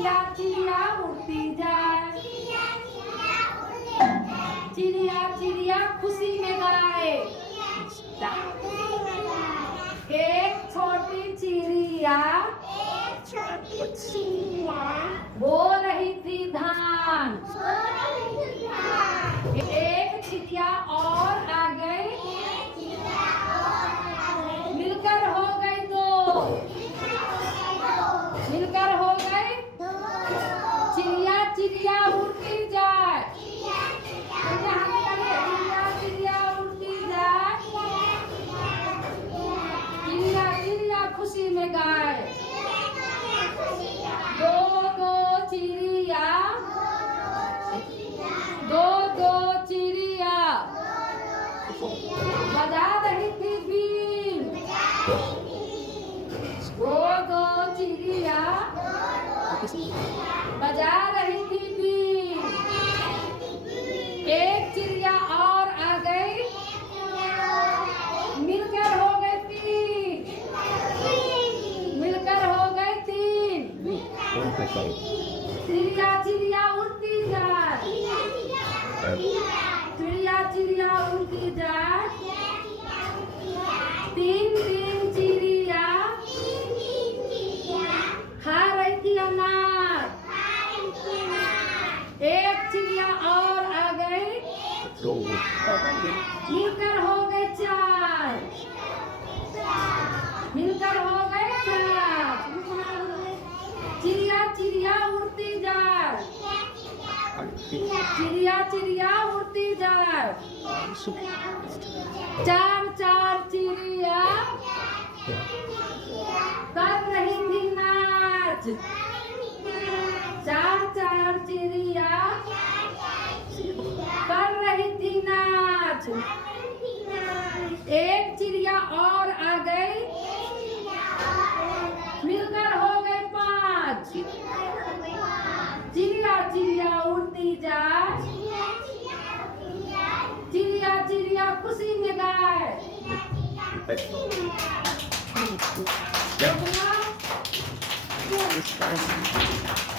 चिड़िया चिड़िया उड़ती जाए, चिड़िया चिड़िया खुशी में गाए। एक छोटी चिड़िया बो रही थी धान, एक चिड़िया और आ गई, मिलकर हो गई दो, मिलकर हो गई चिड़िया चिड़िया उड़ती जाए, चिड़िया चिड़िया उड़ती जाए, चिड़िया चिड़िया खुशी में गाए। दो दो चिड़िया, दो दो चिड़िया बजा रही थी बीन, दो दो चिड़िया बजा रही थी बीन, एक चिड़िया और आ गई, मिलकर हो गए तीन, मिलकर हो गए तीन। चिड़िया चिड़िया उड़ती जाए, चिड़िया चिड़िया उड़ती जाए, तीन तीन चिड़िया खा रही थी अनार, एक चिड़िया और आ गई, मिलकर हो गए चार, मिलकर हो गए चार। चिड़िया चिड़िया उड़ती जाए, चिड़िया चिड़िया उड़ती जाए, चार चार चिड़िया कर रही थी नाच, चार चार चिड़िया कर रही थी नाच, एक चिड़िया और आ गई, मिलकर हो गए पांच। चिड़िया चिड़िया उड़ती जाए, चिड़िया चिड़िया खुशी में गाए। Yeah.